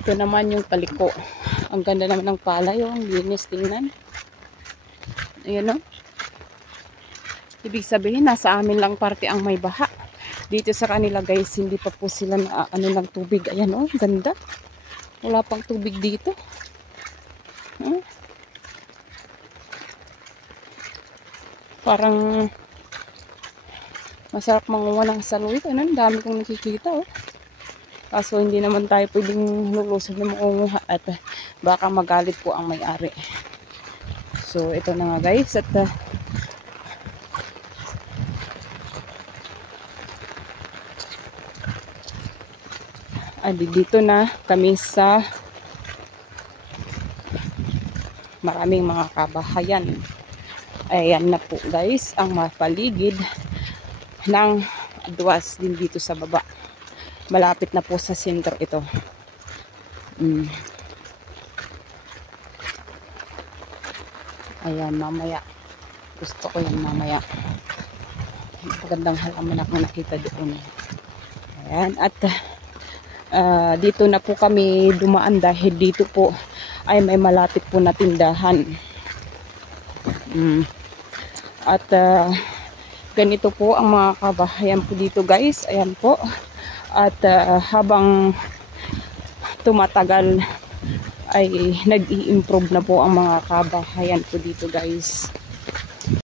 Ito naman yung paliko. Ang ganda naman ng palay, oh. Ang linis tingnan. Ayan, oh. Ibig sabihin, nasa amin lang parte ang may baha. Dito sa kanila, guys, hindi pa po sila na ano ng tubig. Ayan, oh. Ganda. Wala pang tubig dito. Parang masarap manguha ng saluit. Ano, dami kong nakikita, oh. Kaso hindi naman tayo pwedeng lulusog na mangunguha at baka magalit po ang may-ari. So, ito na nga, guys. At dito na kami sa maraming mga kabahayan. Ayan na po, guys, ang mapaligid ng Aduas din dito sa baba. Malapit na po sa center ito. Ayan, mamaya. Gusto ko yan mamaya. Magandang halaman ako nakita doon. Ayan, at dito na po kami dumaan dahil dito po ay may malapit po na tindahan. At ganito po ang mga kabahayan po dito, guys. Ayan po. At habang tumatagal ay nag-i-improve na po ang mga kabahayan po dito, guys.